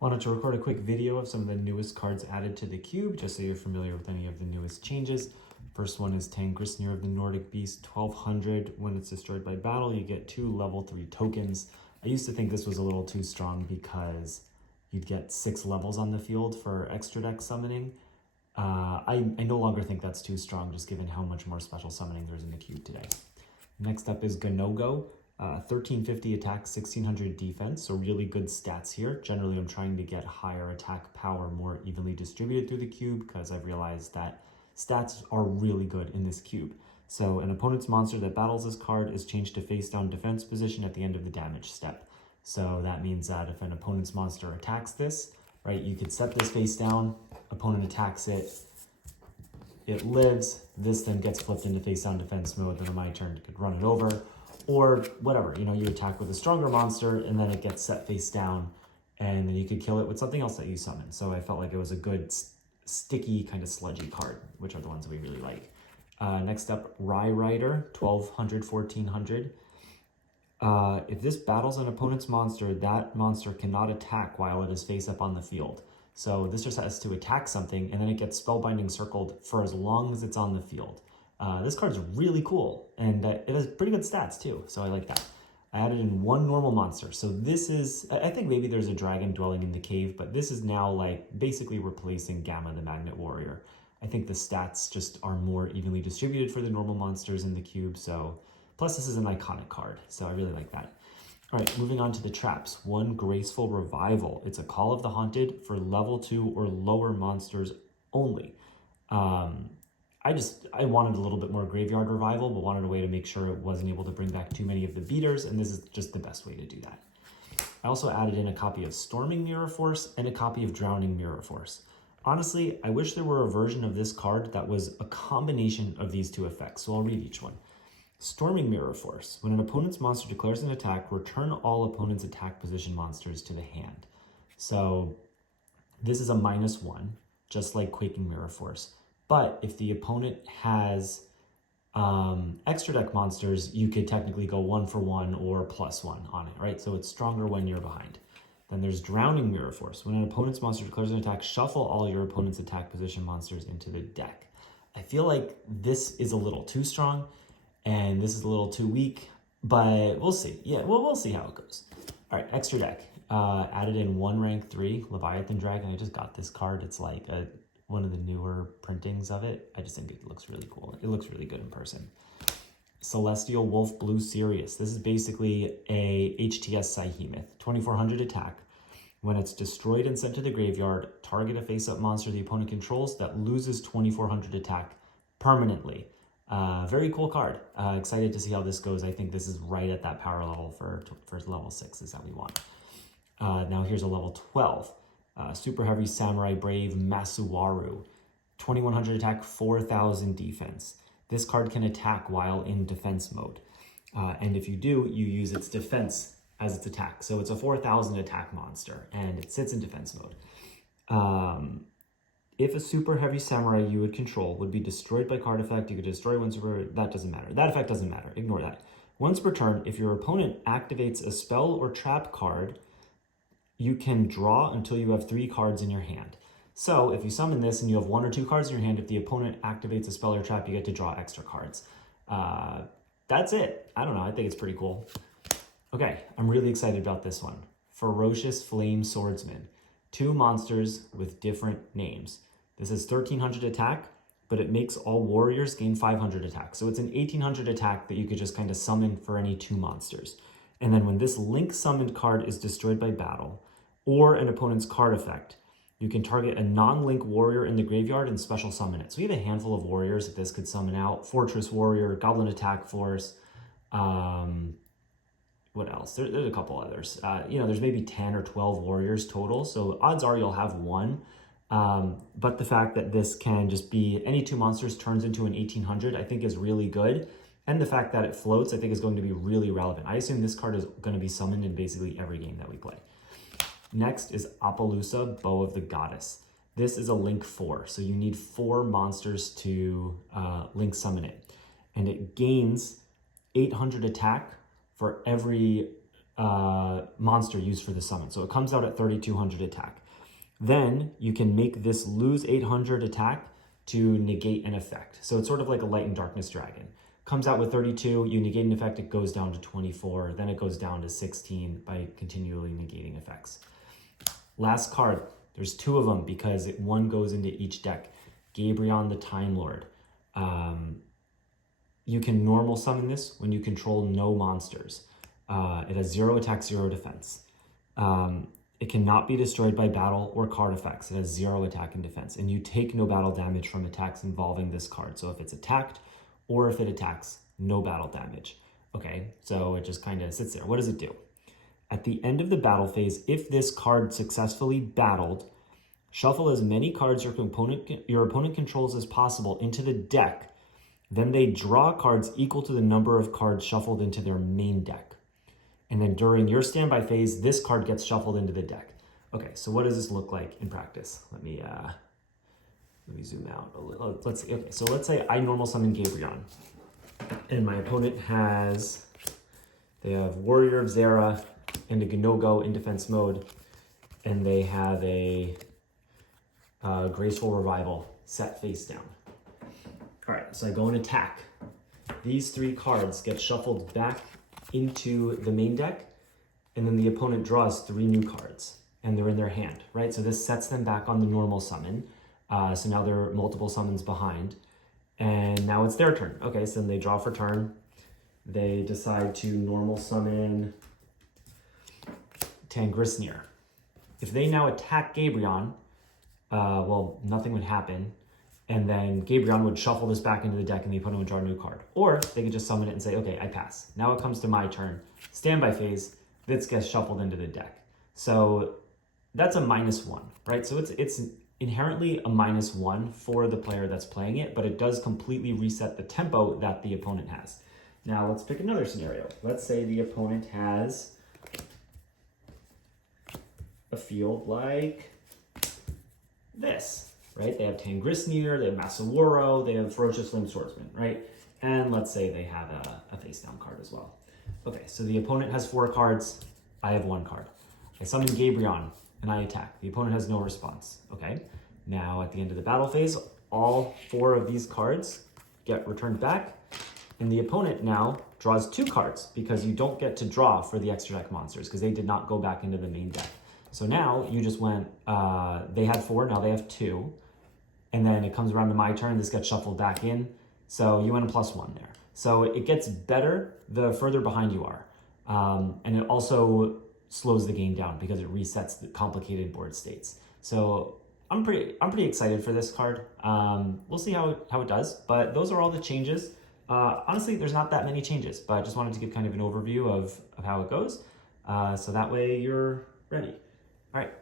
Wanted to record a quick video of some of the newest cards added to the cube, just so you're familiar with any of the newest changes. First one is Tangrisnir of the Nordic Beast, 1200. When it's destroyed by battle, you get 2 level 3 tokens. I used to think this was a little too strong because you'd get 6 levels on the field for extra deck summoning. I no longer think that's too strong, just given how much more special summoning there's in the cube today. Next up is YuGiOh. 1350 attack, 1600 defense, so really good stats here. Generally, I'm trying to get higher attack power more evenly distributed through the cube because I've realized that stats are really good in this cube. So an opponent's monster that battles this card is changed to face down defense position at the end of the damage step. So that means that if an opponent's monster attacks this, right, you could set this face down, opponent attacks it, it lives, this then gets flipped into face down defense mode, then on my turn I could run it over. Or whatever, you attack with a stronger monster and then it gets set face down and then you could kill it with something else that you summon. So I felt like it was a good sticky kind of sludgy card, which are the ones we really like. Next up, Rider, 1200, 1400. If this battles an opponent's monster, that monster cannot attack while it is face up on the field. So this just has to attack something and then it gets spellbinding circled for as long as it's on the field. This card's really cool, and it has pretty good stats too, so I like that. I added in 1 normal monster, so this is, I think maybe there's a dragon dwelling in the cave, but this is now like basically replacing Gamma the Magnet Warrior. I think the stats just are more evenly distributed for the normal monsters in the cube, so, plus this is an iconic card, so I really like that. All right, moving on to the traps. 1 Graceful Revival. It's a Call of the Haunted for level 2 or lower monsters only. I wanted a little bit more graveyard revival, but wanted a way to make sure it wasn't able to bring back too many of the beaters, and this is just the best way to do that. I also added in a copy of Storming Mirror Force and a copy of Drowning Mirror Force. Honestly, I wish there were a version of this card that was a combination of these 2 effects, so I'll read each one. Storming Mirror Force. When an opponent's monster declares an attack, return all opponent's attack position monsters to the hand. So this is a -1, just like Quaking Mirror Force. But if the opponent has extra deck monsters, you could technically go 1 for 1 or +1 on it, right? So it's stronger when you're behind. Then there's Drowning Mirror Force. When an opponent's monster declares an attack, shuffle all your opponent's attack position monsters into the deck. I feel like this is a little too strong and this is a little too weak, but we'll see. Yeah, we'll see how it goes. All right, extra deck. Added in 1 rank 3 Leviathan Dragon. I just got this card. It's like one of the newer printings of it. I just think it looks really cool. It looks really good in person. Celestial Wolf Blue Sirius. This is basically a HTS Psyhemoth. 2400 attack. When it's destroyed and sent to the graveyard, target a face-up monster the opponent controls that loses 2400 attack permanently. Very cool card. Excited to see how this goes. I think this is right at that power level for level 6 is that we want. Now here's a level 12. Super Heavy Samurai Brave Masuwaru. 2100 attack, 4000 defense. This card can attack while in defense mode. And if you do, you use its defense as its attack. So it's a 4000 attack monster and it sits in defense mode. If a Super Heavy Samurai you would control would be destroyed by card effect, you could destroy one super, that doesn't matter. That effect doesn't matter, ignore that. Once per turn, if your opponent activates a spell or trap card, you can draw until you have 3 cards in your hand. So if you summon this and you have 1 or 2 cards in your hand, if the opponent activates a spell or trap, you get to draw extra cards. That's it. I don't know. I think it's pretty cool. Okay, I'm really excited about this one. Ferocious Flame Swordsman. 2 monsters with different names. This is 1300 attack, but it makes all warriors gain 500 attack. So it's an 1800 attack that you could just kind of summon for any 2 monsters. And then when this link summoned card is destroyed by battle, or an opponent's card effect, you can target a non-link warrior in the graveyard and special summon it. So we have a handful of warriors that this could summon out. Fortress Warrior, Goblin Attack Force, what else? There's a couple others. There's maybe 10 or 12 warriors total, so odds are you'll have 1. But the fact that this can just be any 2 monsters turns into an 1800, I think is really good. And the fact that it floats, I think is going to be really relevant. I assume this card is going to be summoned in basically every game that we play. Next is Appaloosa, Bow of the Goddess. This is a link 4, so you need 4 monsters to link summon it. And it gains 800 attack for every monster used for the summon. So it comes out at 3,200 attack. Then you can make this lose 800 attack to negate an effect. So it's sort of like a Light and Darkness Dragon. Comes out with 32, you negate an effect, it goes down to 24, then it goes down to 16 by continually negating effects. Last card, there's two of them because one goes into each deck. Gabrion the Time Lord. You can normal summon this when you control no monsters. It has 0 attack, 0 defense. It cannot be destroyed by battle or card effects. It has 0 attack and defense. And you take no battle damage from attacks involving this card. So if it's attacked or if it attacks, no battle damage. Okay, so it just kind of sits there. What does it do? At the end of the battle phase, if this card successfully battled, shuffle as many cards your opponent controls as possible into the deck. Then they draw cards equal to the number of cards shuffled into their main deck. And then during your standby phase, this card gets shuffled into the deck. Okay, so what does this look like in practice? Let me zoom out a little. Let's see. Okay, so let's say I normal summon Gabrion, and my opponent they have Warrior of Zera and a Gnogo in defense mode, and they have a Graceful Revival set face down. All right, so I go and attack. These 3 cards get shuffled back into the main deck, and then the opponent draws 3 new cards, and they're in their hand, right? So this sets them back on the normal summon. So now they're multiple summons behind, and now it's their turn. Okay, so then they draw for turn. They decide to normal summon Tangrisnir. If they now attack Gabrion, well, nothing would happen. And then Gabrion would shuffle this back into the deck and the opponent would draw a new card. Or they could just summon it and say, okay, I pass. Now it comes to my turn. Standby phase, this gets shuffled into the deck. So that's a -1, right? So it's inherently a -1 for the player that's playing it, but it does completely reset the tempo that the opponent has. Now let's pick another scenario. Let's say the opponent has a field like this. Right? They have Tangrisnir, they have Masaworo, they have Ferocious Limbed Swordsman, right? And let's say they have a face down card as well. Okay, so the opponent has 4 cards, I have 1 card. I summon Gabrion and I attack. The opponent has no response, okay? Now at the end of the battle phase, all 4 of these cards get returned back, and the opponent now draws 2 cards because you don't get to draw for the extra deck monsters because they did not go back into the main deck. So now you just went, they had 4, now they have 2. And then it comes around to my turn, this gets shuffled back in. So you went a +1 there. So it gets better the further behind you are. And it also slows the game down because it resets the complicated board states. So I'm pretty excited for this card. We'll see how it does, but those are all the changes. Honestly, there's not that many changes, but I just wanted to give kind of an overview of how it goes. So that way you're ready. All right.